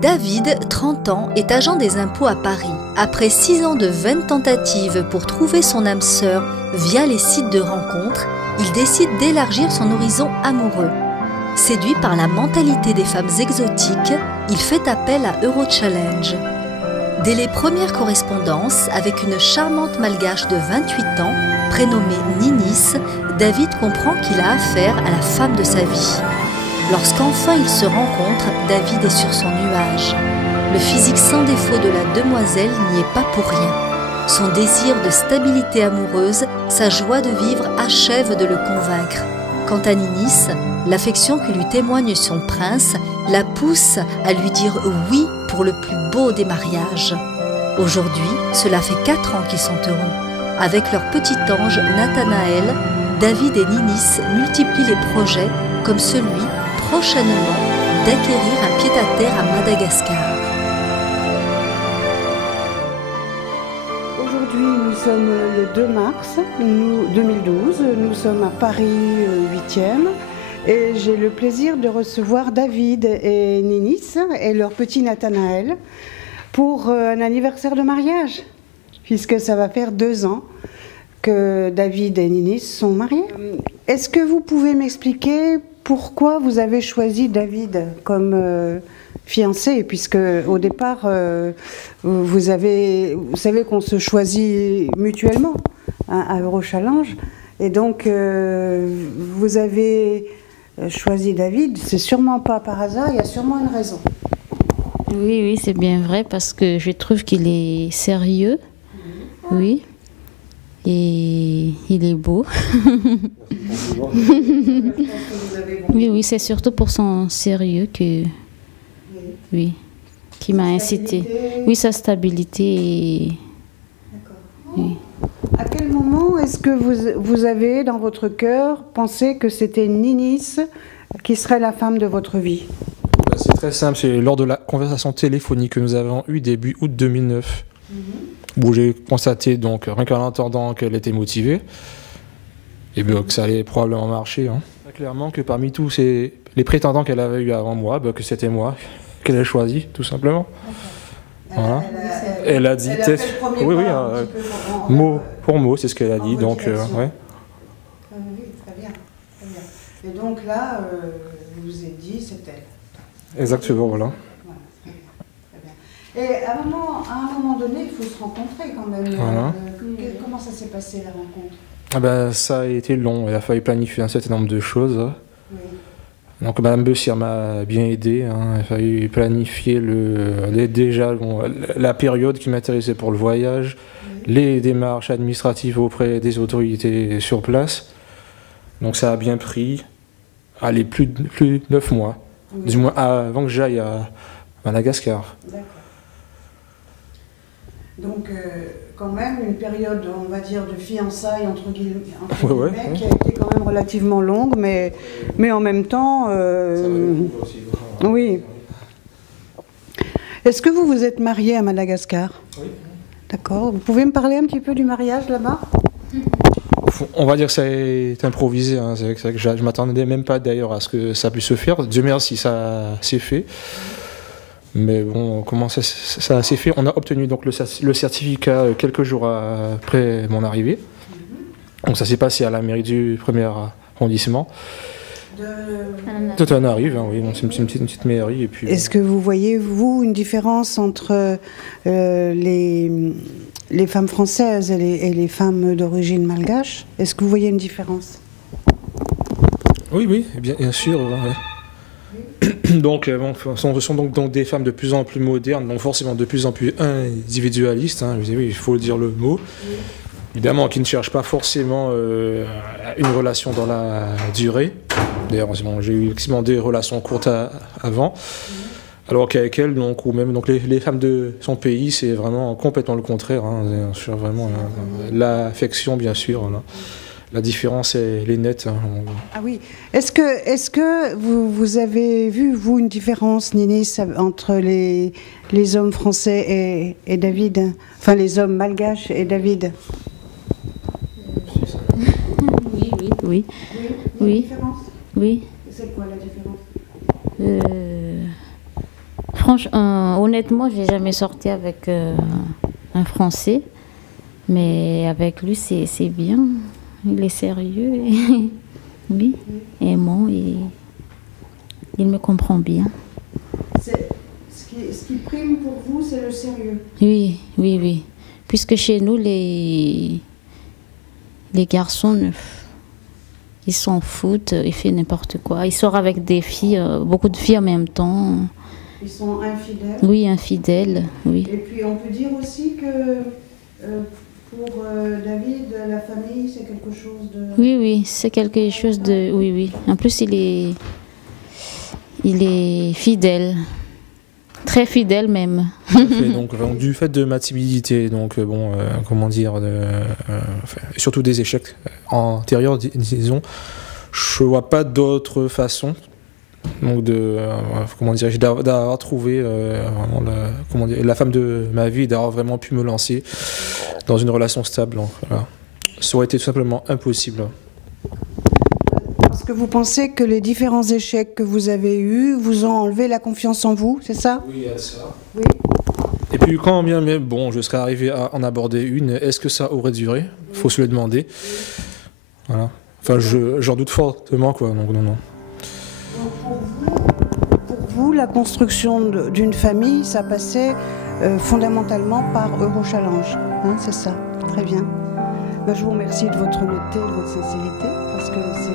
David, 30 ans, est agent des impôts à Paris. Après 6 ans de vaines tentatives pour trouver son âme sœur via les sites de rencontres, il décide d'élargir son horizon amoureux. Séduit par la mentalité des femmes exotiques, il fait appel à Eurochallenge. Dès les premières correspondances avec une charmante malgache de 28 ans, prénommée Ninis, David comprend qu'il a affaire à la femme de sa vie. Lorsqu'enfin ils se rencontrent, David est sur son nuage. Le physique sans défaut de la demoiselle n'y est pas pour rien. Son désir de stabilité amoureuse, sa joie de vivre achève de le convaincre. Quant à Ninis, l'affection que lui témoigne son prince la pousse à lui dire oui pour le plus beau des mariages. Aujourd'hui, cela fait 4 ans qu'ils sont heureux. Avec leur petit ange Nathanaël, David et Ninis multiplient les projets comme celui, prochainement, d'acquérir un pied-à-terre à Madagascar. Aujourd'hui, nous sommes le 2 mars 2012. Nous sommes à Paris 8e. Et j'ai le plaisir de recevoir David et Ninis et leur petit Nathanaël pour un anniversaire de mariage, puisque ça va faire 2 ans que David et Ninis sont mariés. Est-ce que vous pouvez m'expliquer pourquoi vous avez choisi David comme fiancé, puisque au départ, vous savez qu'on se choisit mutuellement à Eurochallenge, et donc vous avez choisi David, c'est sûrement pas par hasard, il y a sûrement une raison. Oui, c'est bien vrai, parce que je trouve qu'il est sérieux, oui, et il est beau. Oui, c'est surtout pour son sérieux que, oui, qui m'a incité. Oui, sa stabilité. D'accord. Oui. À quel moment est-ce que vous avez dans votre cœur pensé que c'était Ninis qui serait la femme de votre vie? C'est très simple, c'est lors de la conversation téléphonique que nous avons eue début août 2009, où j'ai constaté, donc, rien qu'en entendant qu'elle était motivée, et bien que ça allait probablement marcher. Hein. Clairement que parmi tous les prétendants qu'elle avait eu avant moi, que c'était moi qu'elle a choisi, tout simplement. Voilà. Elle a dit, oui, mot pour mot, c'est ce qu'elle a dit, donc, ouais. Oui, très bien. Et donc là, vous vous êtes dit, c'est elle. Exactement, voilà. Très bien. Et à un moment donné, il faut se rencontrer quand même. Voilà. Comment ça s'est passé la rencontre? Ça a été long, il a fallu planifier un certain nombre de choses. Oui. Donc Madame Bessière m'a bien aidé, hein. Il a fallu planifier déjà la période qui m'intéressait pour le voyage, les démarches administratives auprès des autorités sur place. Donc ça a bien pris plus de 9 mois, du moins avant que j'aille à Madagascar. D'accord. Donc quand même une période, on va dire, de fiançailles entre guillemets, qui a été quand même relativement longue, mais en même temps, oui. Est-ce que vous vous êtes marié à Madagascar? Oui. D'accord. Vous pouvez me parler un petit peu du mariage là-bas? On va dire que ça est improvisé. Hein. C'est vrai que je ne m'attendais même pas d'ailleurs à ce que ça puisse se faire. Dieu merci, ça s'est fait. Mais bon, comment ça s'est fait? On a obtenu donc le certificat quelques jours après mon arrivée. Donc ça s'est passé à la mairie du 1er arrondissement. De Tanarive, hein, oui, c'est une petite mairie. Est-ce que vous voyez, vous, une différence entre les femmes françaises et les femmes d'origine malgache? Est-ce que vous voyez une différence? Oui, bien sûr. Ouais. Donc, ce sont donc des femmes de plus en plus modernes, donc forcément de plus en plus individualistes, hein, oui, il faut dire le mot. Oui. Évidemment, qui ne cherchent pas forcément une relation dans la durée. D'ailleurs, j'ai eu des relations courtes avant, alors qu'avec elle, ou même les femmes de son pays, c'est vraiment complètement le contraire. Hein, sur vraiment l'affection, bien sûr. Voilà. La différence, elle est nette. Hein. Ah oui. Est-ce que vous avez vu, vous, une différence, Ninis, entre les hommes français et David? Enfin, les hommes malgaches et David? Oui. Oui. Oui. C'est quoi la différence? Franchement, honnêtement, j'ai jamais sorti avec un Français, mais avec lui, c'est bien. Il est sérieux, et, oui, aimant, et il me comprend bien. Ce qui prime pour vous, c'est le sérieux. Oui, oui, oui. Puisque chez nous, les garçons, ils s'en foutent, ils font n'importe quoi. Ils sortent avec des filles, beaucoup de filles en même temps. Ils sont infidèles. Oui, infidèles, oui. Et puis on peut dire aussi que pour David, la famille, c'est quelque chose de... Oui, oui, c'est quelque chose de... Oui, oui. En plus, il est fidèle. Très fidèle même. Donc, du fait de ma timidité, donc bon, comment dire, surtout des échecs antérieurs, disons, je vois pas d'autre façon, donc comment dirais-je, d'avoir trouvé vraiment la femme de ma vie, d'avoir vraiment pu me lancer dans une relation stable. Donc, voilà. Ça aurait été tout simplement impossible. Parce que vous pensez que les différents échecs que vous avez eus vous ont enlevé la confiance en vous, c'est ça? Oui, il y a ça. Oui. Et puis quand bien même, bon, je serais arrivé à en aborder une, est-ce que ça aurait duré? Faut se le demander. Voilà. Enfin, j'en doute fortement, quoi. Donc, non. Pour vous, la construction d'une famille, ça passait fondamentalement par Eurochallenge, hein, c'est ça? Très bien. Ben, je vous remercie de votre honnêteté, de votre sincérité, parce que c'est